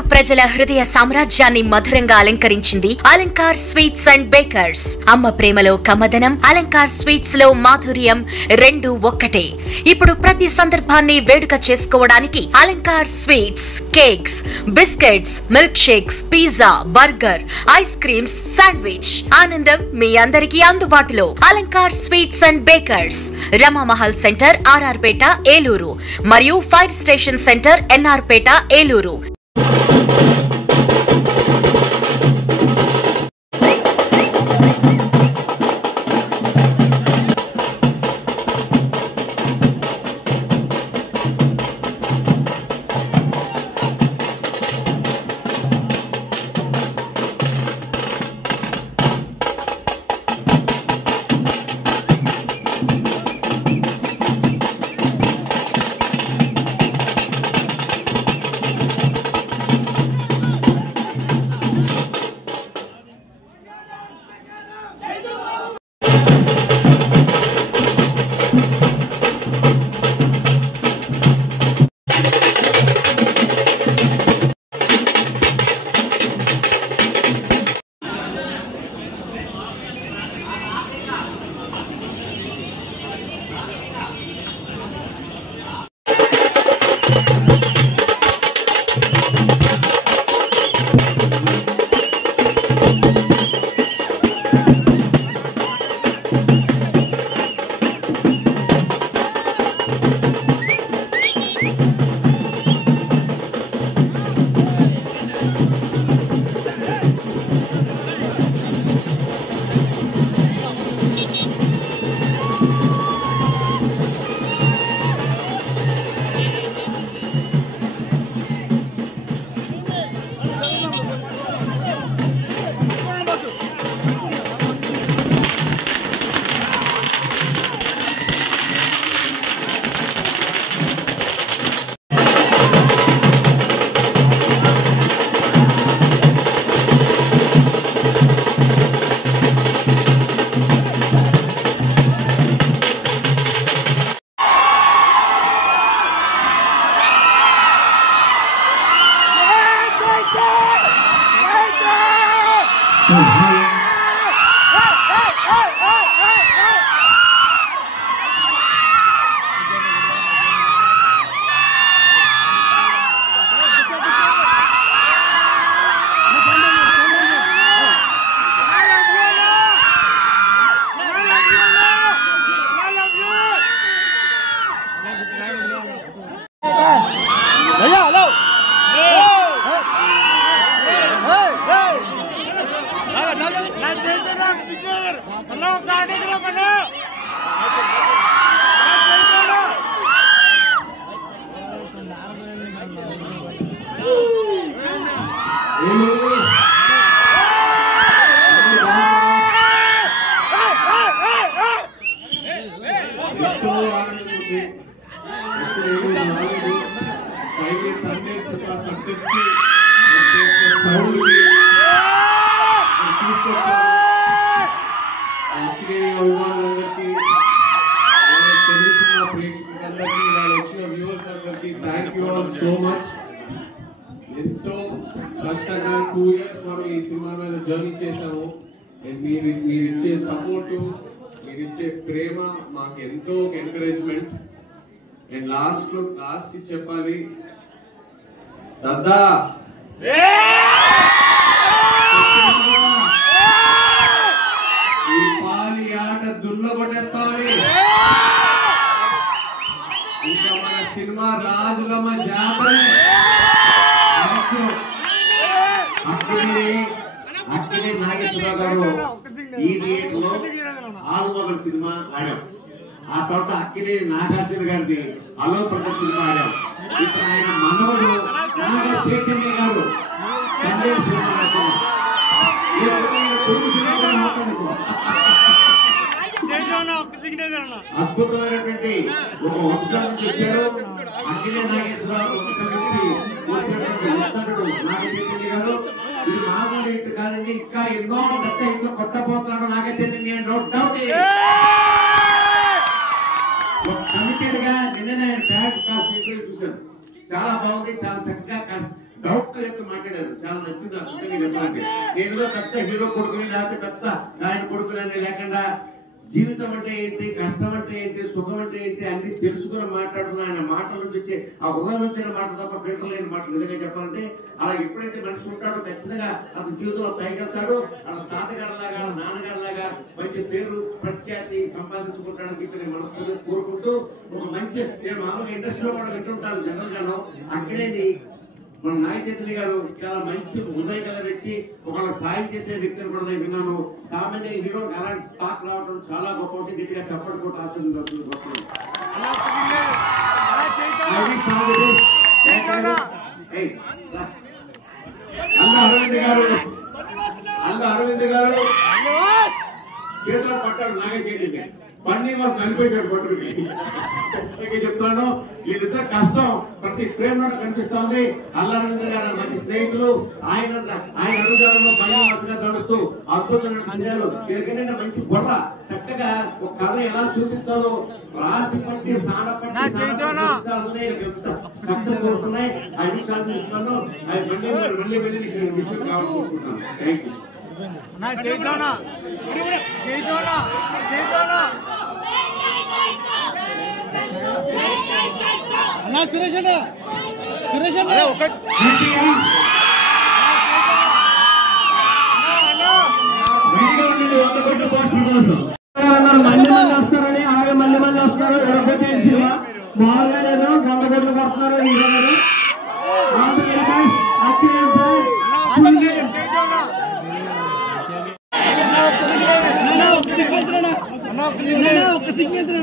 తెలుగు ప్రజల హృదయ సామ్రాజ్యాన్ని మధురంగా అలంకరించింది అలంకార్ స్వీట్స్ అండ్ బేకర్స్. అమ్మ ప్రేమలో కమ్మదనం, అలంకార్ స్వీట్స్ లో మాధుర్యం రెండు ఒక్కటే. ఇప్పుడు ప్రతి సందర్భాన్ని వేడుక చేసుకోవడానికి Alankar sweets, cakes, biscuits, milk shakes, pizza, burger, ice creams, sandwich ఆనందం మీ అందరికీ అందుబాటులో. Alankar sweets and bakers, Ramamahal centre, RR Peta, Eluru మరియు fire station centre, NR Peta, Eluru. ఎంతో కష్టంగా 2 years మనం ఈ సినిమా మీద జర్నీ చేసాము. మీరు ఇచ్చే సపోర్టు, మీరు ఇచ్చే ప్రేమ మాకు ఎంతో ఎంకరేజ్మెంట్. నేను లాస్ట్ కి చెప్పాలి, దద్దా ఈ పాలి ఆట దుర్లబట్టేస్తామని. ఇంకా మన సినిమా రాజులమ్మ జాతర అక్కడే నాగేశ్వరరావు గారు ఈ థియేటర్లో ఆల్మగల్ సినిమా ఆడాం. ఆ తర్వాత అక్కినే నాగార్జున గారిది అలో ప్రదర్ సినిమా ఆడాం. ఇప్పుడు ఆయన మనవడు నాగ చైతన్య గారు తండ్రి సినిమా ఆడుతున్నాం. అద్భుతమైనటువంటి ఒక వంశం నుంచి వచ్చారు. అక్కినే నాగేశ్వరరావు వంశం నుంచి వచ్చినటువంటి నాగ చైతన్య గారు. ఇది మామూలు ఇటు కాదండి, ఇంకా ఎన్నో పెద్ద ఇంట్లో కొట్టబోతున్నాడు Naga Chaitanya, no doubt. Committed గా నిన్న బ్యాగ్ కాస్ట్ చూశాను, చాలా బాగుంది, చాలా చక్కగా డౌట్ తో చెప్తే మాట్లాడారు, చాలా నచ్చింది అద్భుతంగా చెప్పాలంటే. నేను పెద్ద హీరో కొడుకుని లేకపోతే పెద్ద ఆయన కొడుకుని అనే లేకుండా జీవితం అంటే ఏంటి, కష్టం అంటే ఏంటి, సుఖం అంటే ఏంటి అన్ని తెలుసుకుని మాట్లాడుతున్న ఆయన మాటల నుంచి వచ్చే ఆ హృదయం వచ్చిన మాట తప్ప ఫిల్టర్ లేని మాటలు. నిజంగా చెప్పాలంటే అలా ఎప్పుడైతే మనిషి ఉంటాడో ఖచ్చితంగా అతని జీవితంలో పైకెళ్తాడు. అలా తాతగారిలాగా నాన్నగారిలాగా మంచి పేరు ప్రఖ్యాతి సంపాదించుకుంటాడని చెప్పి నేను మనస్ఫూర్తిగా కోరుకుంటూ ఒక మంచి, నేను మామూలుగా ఇండస్ట్రీలో కూడా వింటుంటాను జనరల్ గాను, అక్కడే మన నాగ చైతన్య గారు చాలా మంచి హృదయ గల వ్యక్తి, ఒకళ్ళ సాయం చేసే వ్యక్తిని కూడా నేను విన్నాను. సామాన్య హీరో అలాంటి టాక్ రావడం చాలా గొప్ప విషయం. గట్టిగా చెప్పడం కూడా ఆశ్చర్యం గొప్ప. అరవింద్ గారు చేతిలో పట్టాడు నాగ చైతన్య, పన్నీ వాసు అనిపించాడు పట్టుకుని. చెప్తున్నాను, వీళ్ళిద్దరు కష్టం ప్రతి ప్రేమలో కనిపిస్తోంది. అల్లరవింద్ర గారు మంచి స్నేహితులు, ఆయన అడుగుజాడలో పన్నీ వాసుగా నడుస్తూ అద్భుతమైన విషయాలు. ఎందుకంటే మంచి బుర్ర, చక్కగా ఒక కథ ఎలా చూపించాలో రాసి పట్టి సక్సెస్ వస్తున్నాయి. ఆ విషయాలు చూస్తున్నాను. అవి మళ్ళీ విషయం కావాలనుకుంటున్నాను. Thank you. సురేష్ అన్న వస్తారని అలాగే మళ్ళీ వస్తారు. మామూలుగా లేదు, గంట కొట్లు కొడుతున్నారు. ఒక్క సిగ్నేచర్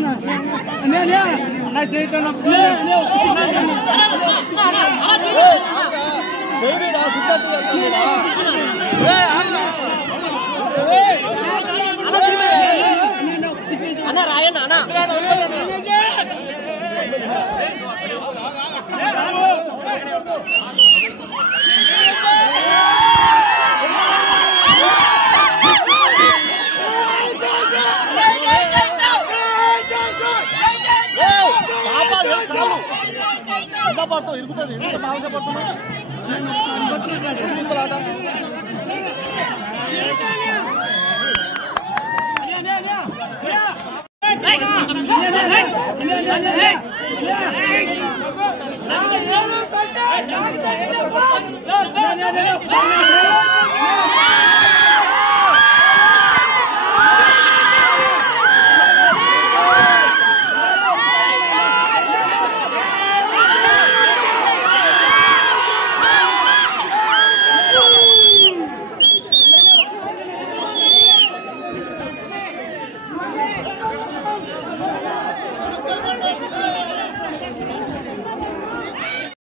అన్న రాయన్న అన్న ఇరుగుతుంది ఇరుగుతుంది